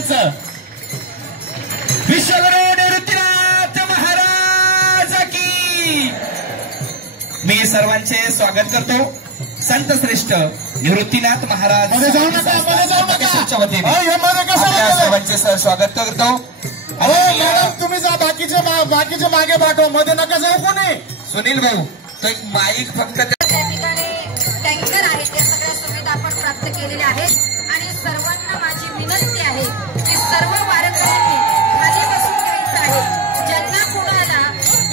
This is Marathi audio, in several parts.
सर्वांचं विश्वगुरु निवृत्तीनाथ महाराज की मी सर्वांचे स्वागत करतो। संत श्रेष्ठ निवृत्तीनाथ महाराज सर्वांचे स्वागत करतो। मॅडम तुम्ही जा, बाकीचे मागे पाठवा, मध्ये नका जाऊ कोणी। सुनील भाऊ तो एक माईक फक्त त्या ठिकाणी टँकर आहे, ते सगळ्या सुविधा आपण प्राप्त केलेल्या आहेत आणि सर्वांना माझी विनंती आहे की सर्व वारकऱ्यांनी खाली बसून घ्यायचं आहे। ज्यांना कुणाला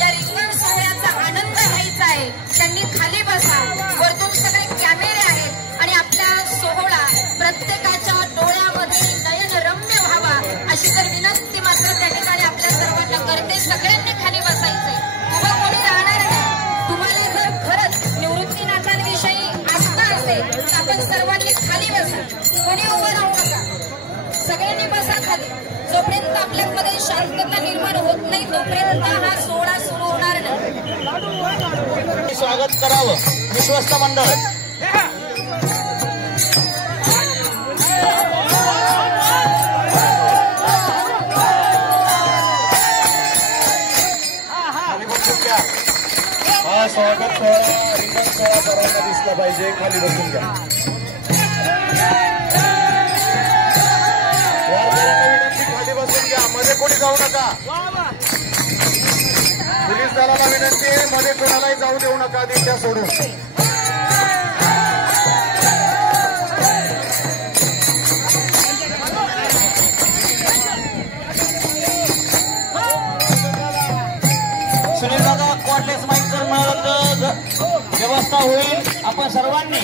या रिंगण सोहळ्याचा आनंद घ्यायचा आहे त्यांनी खाली बसा। वरतून सगळे कॅमेरे आहेत आणि आपला सोहळा प्रत्येकाच्या डोळ्यामध्ये नयनरम्य व्हावा अशी तर विनंती मात्र त्या ठिकाणी आपल्या सर्वांना करते। सगळ्यांनी खाली बसायचंय, उभं कोणी राहणार नाही। तुम्हाला जर खरंच निवृत्तीनाथांविषयी आस्था असेल तर आपण सर्वांनी खाली बसा, कोणी उभं राहू नका, सगळ्यांनी बसा खाली। जोपर्यंत आपल्यामध्ये शांतता निर्माण होत नाही तोपर्यंत हा सोहळा सुरू होणार नाही। स्वागत करावं विश्वस्त मंडळ। हा स्वागत सोहळा रिंगण सोहळा सर्वांना दिसला पाहिजे, खाली बसून घ्या। विनंती खाली बसून घ्या, मध्ये कोणी जाऊ नका। पोलीस दलाला विनंती आहे, मध्ये कोणालाही जाऊ देऊ नका, दिंड्या सोडून। सुनील दादा कॉर्डलेस माईक व्यवस्था होईल, आपण सर्वांनी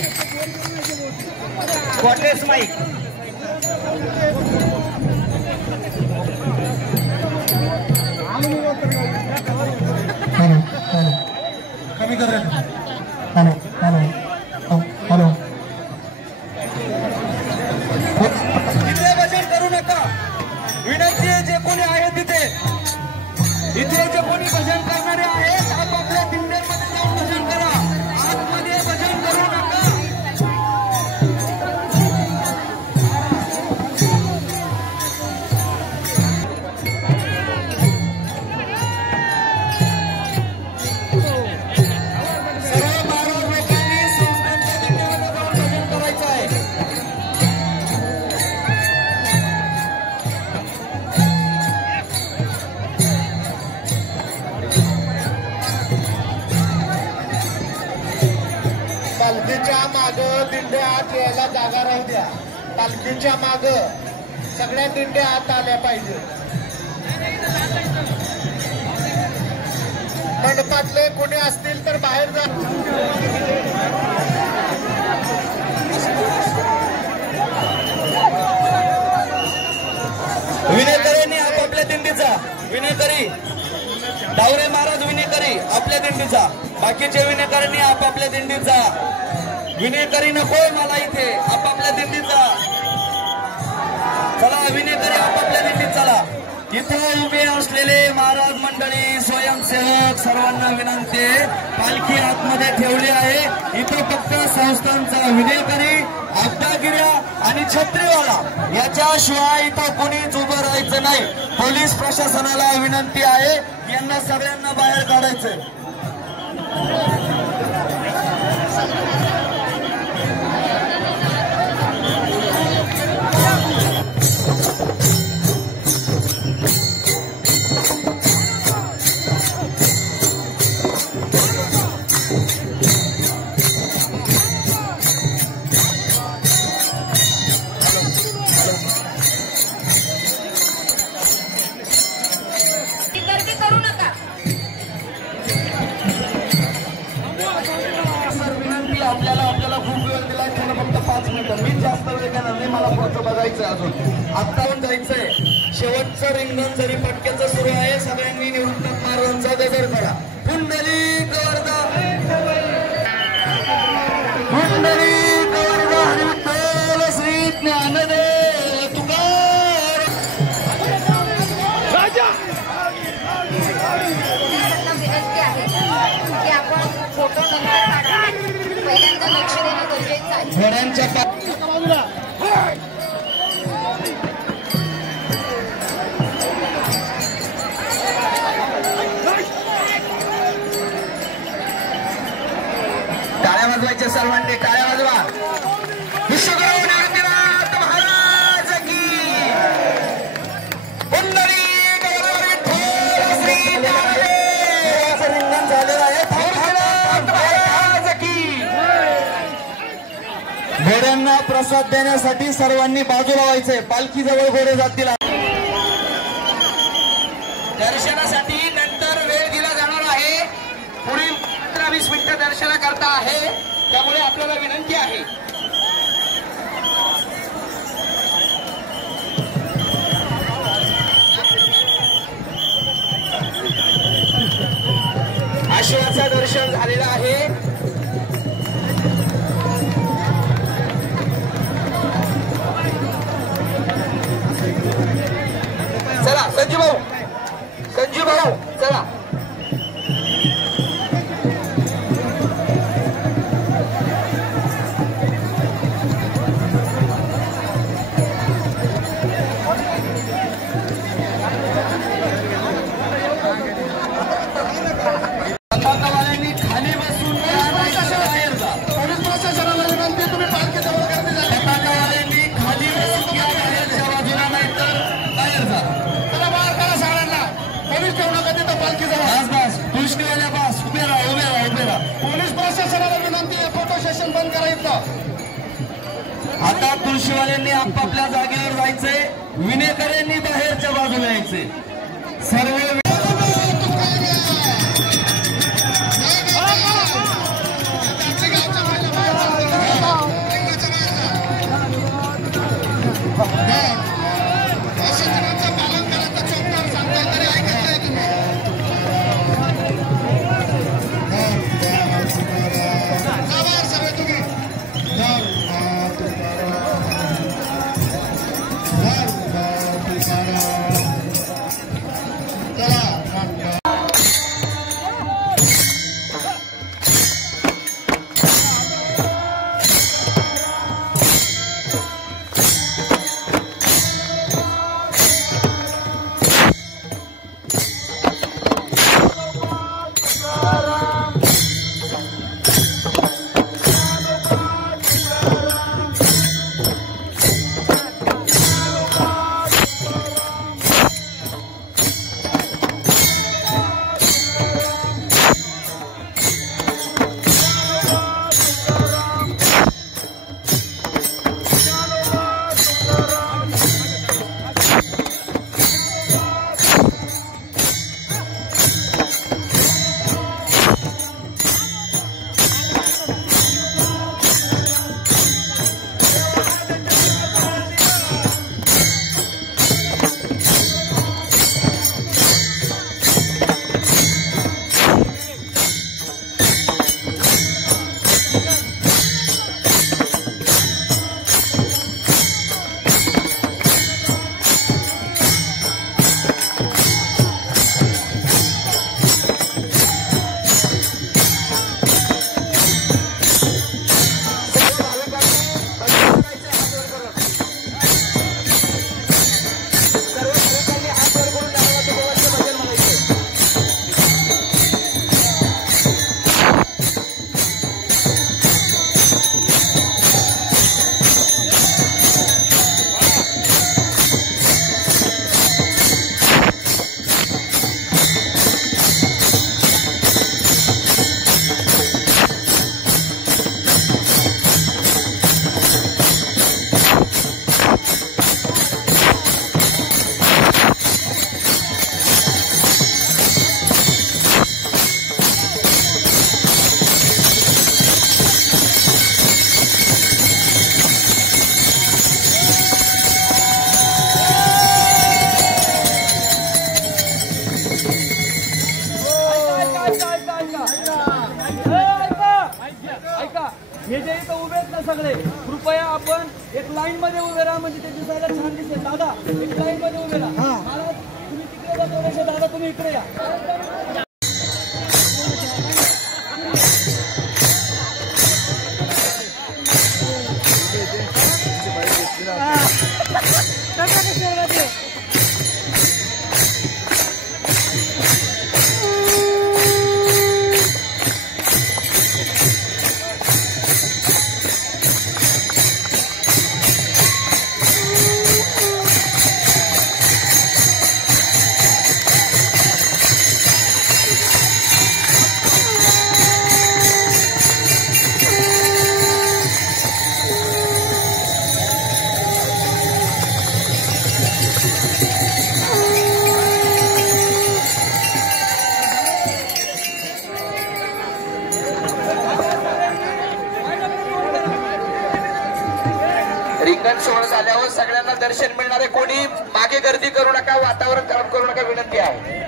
कॉर्डलेस माईक कमी कर। हॅलो तिथे भजन करू नका, विनंती आहे जे कोणी आहे तिथे इथे जे कोणी भजन करणारे आहेत आपापल्या दिंड्यांमध्ये जाऊन भजन करा, आतमध्ये भजन करू नका। सर्व महाराज लोकांनी संस्थांच्या दिंड्यामध्ये जाऊन भजन करायचं आहे। पालखीच्या माग दिंड्या आत यायला जागा राहू द्या। पालखीच्या माग सगळ्या दिंड्या आत आल्या पाहिजे। मंडपातले कोणी असतील तर बाहेर जा। विनेकरींनी आपापल्या दिंडीचा विनेकरी डावरे महाराज विनेकरी आपल्या दिंडीचा, बाकीचे विनेकरींनी आपापल्या दिंडीचा। विनेकरी नकोय मला इथे, आपापल्या दिंडीचा चला। विनेकरी आपापल्या दिंडीत चला। इथं उभे असलेले महाराज मंडळी स्वयंसेवक सर्वांना विनंती आहे, पालखी आतमध्ये ठेवली आहे। इथं फक्त संस्थांचा विनेकरी अड्डागिऱ्या आणि छत्रीवाला याच्याशिवाय इथं कोणीच उभं राहायचं नाही। पोलीस प्रशासनाला विनंती आहे, यांना सगळ्यांना बाहेर काढायचंय। गर्दी करू नका। आपल्याला खूप वेळ दिलाय, त्याला फक्त 5 मिनिटं, मी जास्त वेळ घेणार नाही, मला पुढचं बघायचंय अजून। आत्ताहून जायचंय, शेवटचं रिंगण जरी पटक्याचं सुरू आहे, सगळ्यांनी निवृत्तीनाथ महाराजांचा गजर करा। पुंडलिक वरदा पुंडलिक वरदा हरिविठ्ठल श्री ज्ञानदेव तुकार राजा। विनंती आहे की आपण फोटो नंतर काढा, पहिल्यांदा लक्ष देणं गरजेचं आहे। घोड्यांच्या सर्वांनी टाळ्या वाजवा. विश्वगुरु निवृत्तीनाथ महाराज की पुंडलिक विठ्ठल श्री ज्ञानदेव रिंगण झालेलं आहे. महाराज की. घोड्यांना प्रसाद देण्यासाठी सर्वांनी बाजूला व्हायचंय. पालखीजवळ घोडे जातील. दर्शनासाठी नंतर वेळ दिला जाणार आहे. पुढील 15-20 मिनिटं दर्शनाकरता आहे, त्यामुळे आपल्याला विनंती आहे. आशीर्वादचं दर्शन झालेलं आहे. चला संजू भाऊ चला. पताकावाल्यांनी खाली बसून बाहेर जा. पोलीस प्रशासनाला विनंती, तुम्ही पालखीजवळ गर्दी झाली. पताकावाल्यांनी खाली बसून या बाहेरच्या बाजूला नाही तर बाहेर जा. चला बाहेर करा सगळ्यांना. पोलीस ठेवू नका तिथं पालखीजवळ. बस तुष्टीवाल्या बस. उभे राहा. पोलीस प्रशासनाला विनंती आहे, फोटो सेशन बंद करा इथलं. आता तुळशीवाल्यांनी आपापल्या जागेवर जायचंय. विनेकरांनी बाहेरच्या बाजूला यायचे. सर्व हे जे इथं उभे आहेत ना सगळे, कृपया आपण एक लाईन मध्ये उभे राहा, म्हणजे ते दिसायला छान दिसेल. दादा एक लाईन मध्ये उभे राहा. मला तुम्ही तिकडे जा थोडेसे, दादा तुम्ही इकडे या. दर्शन मिळणार आहे. कोणी मागे गर्दी करू नका, वातावरण खराब करू नका, विनंती आहे.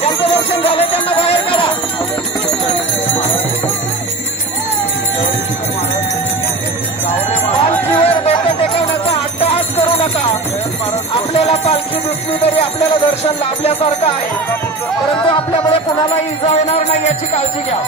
ज्यांचं दर्शन झालं त्यांना बाहेर करा. पालखीवर डोकं टेकवण्याचा अट्टहास करू नका. आपल्याला पालखी दिसली तरी आपल्याला दर्शन लाभल्यासारखं आहे, परंतु आपल्यामुळे कुणालाही इजा होणार नाही याची काळजी घ्या.